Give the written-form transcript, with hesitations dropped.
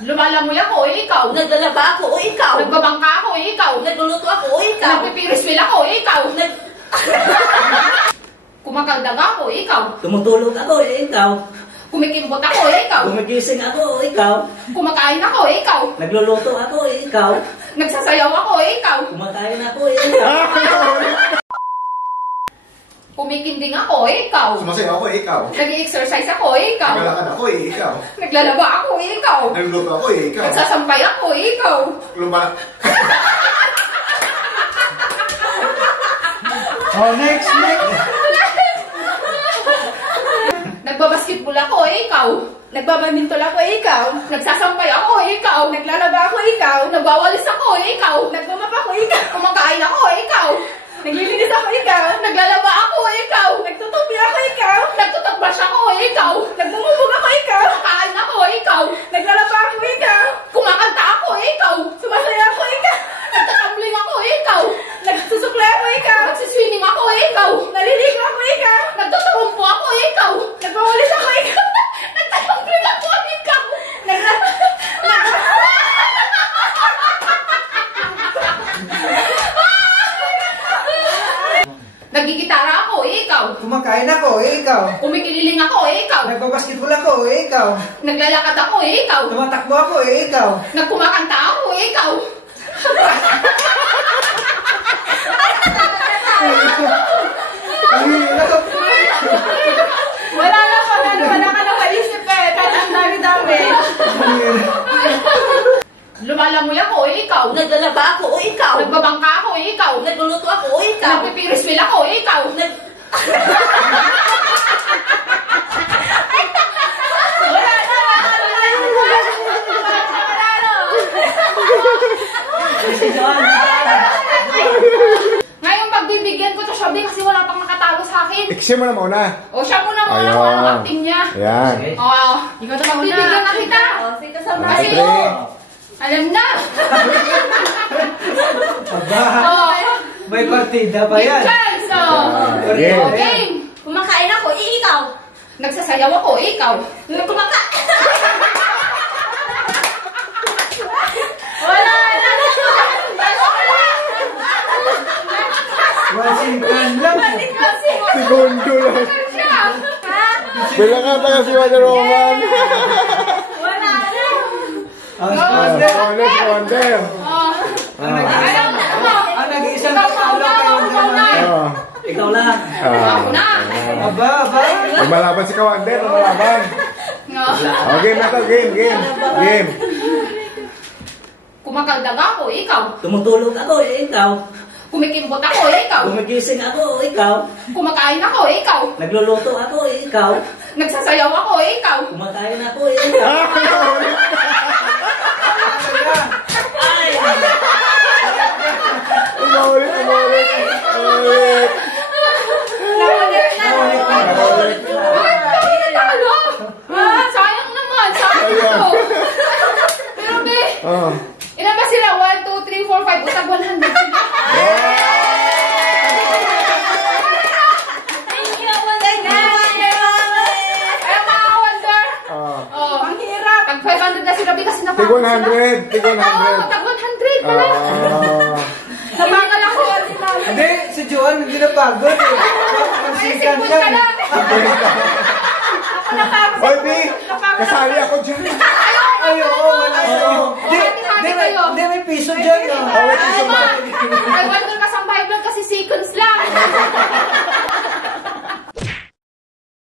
Lumalamoy ako, ikaw. Naglalaba ako, ikaw. Nagbabangka ako, ikaw. Nagluluto ako, ikaw. Nagpipiriswil ako, ikaw. Kumakaldag ako, ikaw. Tumutulog ako, ikaw. Kumikimbot ako, ikaw. Gumigising ako, ikaw. Kumakain ako, ikaw. Nagluluto ako, ikaw. Nagsasayaw ako, ikaw. Kumakain ako, ikaw. Kumikinding ako, ikaw. Sumasayaw ako, ikaw. Nag-i-exercise ako, ikaw. Naglalakad ako, ikaw. Naglalaba ako, ikaw. Nagluluto ako, ikaw. Nagsasampay ako, ikaw. Lumala... Oh, next. Nagbabasketball ako, ikaw. Nagbabadminton ako, ikaw. Nagsasampay ako, ikaw. Naglalaba ako, ikaw. Nagwawalis ako, ikaw. Nagmamap ako, ikaw. Kumakain ako, ikaw. Naglilinis ako, ikaw. Naglalaba ako, ikaw. Nagtutupi ako, ikaw. Nagtututbrush ako, ikaw. Nagmumubog ako, ikaw. Kumakain ako, ikaw. Naglalaba ako, ikaw. Kumakanta ako, ikaw. Sumasaya ako, ikaw. Nagtatambling ako, ikaw. Nagsusukla ako, ikaw. Nagsiswimming ako, ikaw. Naliligo ako, ikaw. Nagtuturumpo ako, ikaw. Nagwawalis ako, ikaw. Nagtatambling ako, ikaw. Nagigitara ako, ikaw. Kumakain ako, ikaw. Kumikililing ako, ikaw. Nagbabasketball ako, ikaw. Naglalakad ako, ikaw. Tumatakbo ako, ikaw. Nagkumakanta ako, ikaw. Wala ka na maisip eh. Kahit ang dami-dami. Lumalamoy ako, ikaw. Naglalaba ako, ikaw. Nagbabangka ako, ikaw. Nagluluto ako, ikaw. Nagpipiriswil ako, ikaw. Ngayon pagbibigyan ko to siya kasi wala pang nakatalo sa akin. Iksin mo na muna. O siya muna muna Ayun. kung anong acting niya. Ayan. Oo. Ikaw na muna. Bibigyan na kita. Sige, kasama. Kasi alam na. Aba, Oo. may partida pa yan. Chance. Game. Game. Kumakain ako, ikaw. Nagsasayaw ako, ikaw. Wala na. Washington lang. Segundo lang. Siya. Bilang nga tayo si Wonder Woman. Wala na. Wonder. Wonder. Oh. Ang nag-iisang Ikaw talo na, kayo ikaw na. Oh. Ikaw lang. Ako na. Aba. Lumalaban si Kawander, lumalaban. Oh, game na to, game. Kumakaldag ako, ikaw. Tumutulog ako, ikaw. Kumikimbot ako, ikaw. Gumigising ako, ikaw. Kumakain ako, ikaw. Nagluluto ako, ikaw. Nagsasayaw ako, ikaw. Kumakain ako, ikaw. Ay! Umulit. Talo! Sayang naman, sayang ito. Pero be, Oh. ilan ba sila? 1, 2, 3, 4, 5, utag 100 sila. Ay, mga wonder. Oh. Oh, ang hirap. Tag 500 na sila, be, kasi Tig 100. Oo, tag 100 pala. Nabangal ako. Hindi, si Joan hindi napagod eh. Ay, Washington 50 ka lang. lang. Ako napagod. Oy, B! Kasali ako dyan. Ay, oo, wala. Hati-hati kayo. Hindi, may piso dyan. Oh.